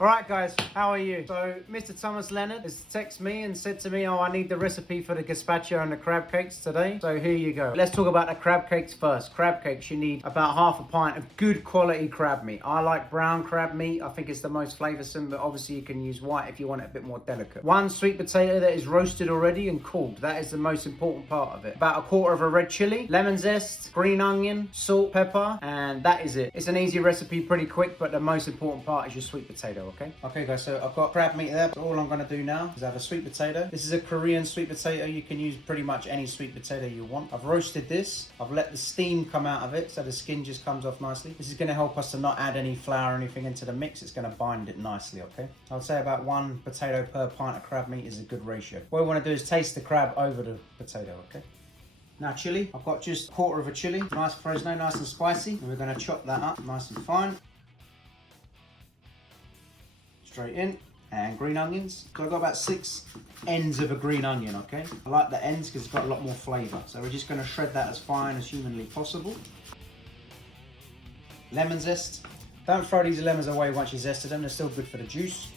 Alright guys, how are you? So Mr. Thomas Leonard has texted me and said to me, oh, I need the recipe for the gazpacho and the crab cakes today. So here you go. Let's talk about the crab cakes first. Crab cakes, you need about half a pint of good quality crab meat. I like brown crab meat. I think it's the most flavoursome, but obviously you can use white if you want it a bit more delicate. One sweet potato that is roasted already and cooled. That is the most important part of it. About a quarter of a red chilli, lemon zest, green onion, salt, pepper, and that is it. It's an easy recipe, pretty quick, but the most important part is your sweet potato. Okay guys, so I've got crab meat there. So all I'm going to do now is have a sweet potato. This is a Korean sweet potato. You can use pretty much any sweet potato you want. I've roasted this. I've let the steam come out of it so the skin just comes off nicely. This is going to help us to not add any flour or anything into the mix. It's going to bind it nicely, okay? I'll say about 1 potato per pint of crab meat is a good ratio. What we want to do is taste the crab over the potato, okay? Now chili, I've got just a quarter of a chili, nice Fresno, nice and spicy. And we're going to chop that up nice and fine. Straight in, and green onions. So I've got about 6 ends of a green onion, okay? I like the ends because it's got a lot more flavour. So we're just going to shred that as fine as humanly possible. Lemon zest. Don't throw these lemons away once you zested them, they're still good for the juice.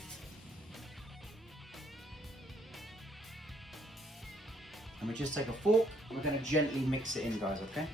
And we just take a fork and we're going to gently mix it in, guys, okay?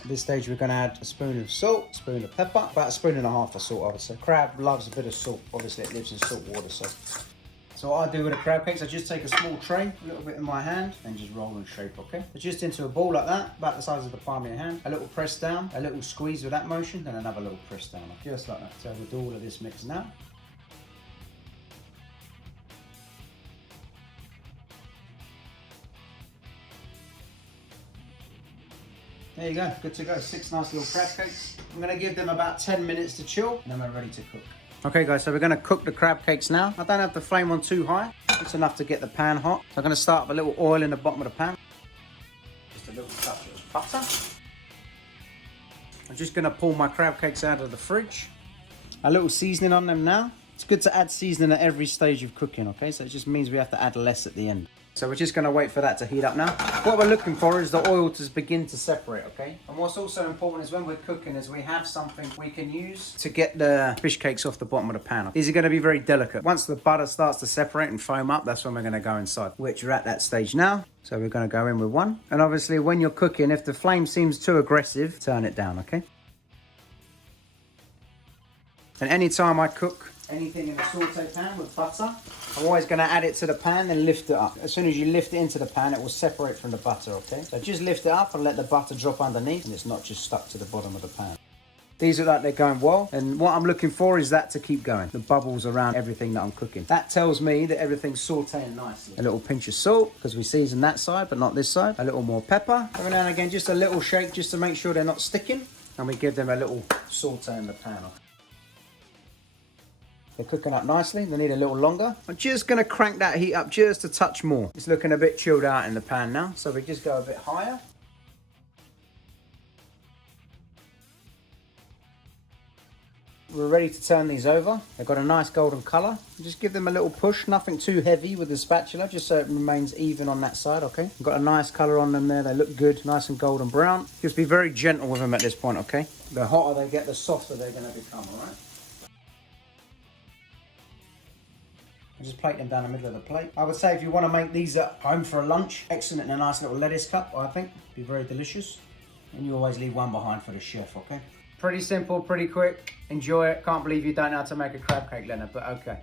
At this stage, we're going to add a spoon of salt, a spoon of pepper, about 1.5 spoons of salt, I would say. Crab loves a bit of salt. Obviously, it lives in salt water, so what I do with the crab cakes, I just take a small tray, a little bit in my hand, and just roll and shape, okay? So just into a ball like that, about the size of the palm of your hand. A little press down, a little squeeze with that motion, then another little press down, just like that. So we'll do all of this mix now. There you go, good to go. 6 nice little crab cakes. I'm gonna give them about 10 minutes to chill, and then we're ready to cook. Okay guys, so we're gonna cook the crab cakes now. I don't have the flame on too high. It's enough to get the pan hot. So I'm gonna start with a little oil in the bottom of the pan. Just a little touch of butter. I'm just gonna pull my crab cakes out of the fridge. A little seasoning on them now. It's good to add seasoning at every stage of cooking, okay? So it just means we have to add less at the end. So we're just going to wait for that to heat up now. What we're looking for is the oil to begin to separate, okay? And what's also important is when we're cooking is we have something we can use to get the fish cakes off the bottom of the pan. These are going to be very delicate. Once the butter starts to separate and foam up, that's when we're going to go inside, which we're at that stage now. So we're going to go in with one. And obviously when you're cooking, if the flame seems too aggressive, turn it down, okay? And anytime I cook anything in a saute pan with butter, I'm always going to add it to the pan and lift it up. As soon as you lift it into the pan, it will separate from the butter, okay? So just lift it up and let the butter drop underneath, and it's not just stuck to the bottom of the pan. These look like they're going well, and what I'm looking for is that to keep going. The bubbles around everything that I'm cooking. That tells me that everything's sauteing nicely. A little pinch of salt, because we season that side, but not this side. A little more pepper. Every now and again, just a little shake just to make sure they're not sticking. And we give them a little saute in the pan. They're cooking up nicely. They need a little longer. I'm just going to crank that heat up just a touch more. It's looking a bit chilled out in the pan now, so we just go a bit higher. We're ready to turn these over. They've got a nice golden colour. Just give them a little push, nothing too heavy with the spatula, just so it remains even on that side, okay? Got a nice colour on them there. They look good, nice and golden brown. Just be very gentle with them at this point, okay? The hotter they get, the softer they're going to become, all right? Just plate them down the middle of the plate. I would say if you want to make these at home for a lunch, excellent in a nice little lettuce cup, I think. Be very delicious. And you always leave one behind for the chef, okay? Pretty simple, pretty quick. Enjoy it. Can't believe you don't know how to make a crab cake, Leonard, but okay.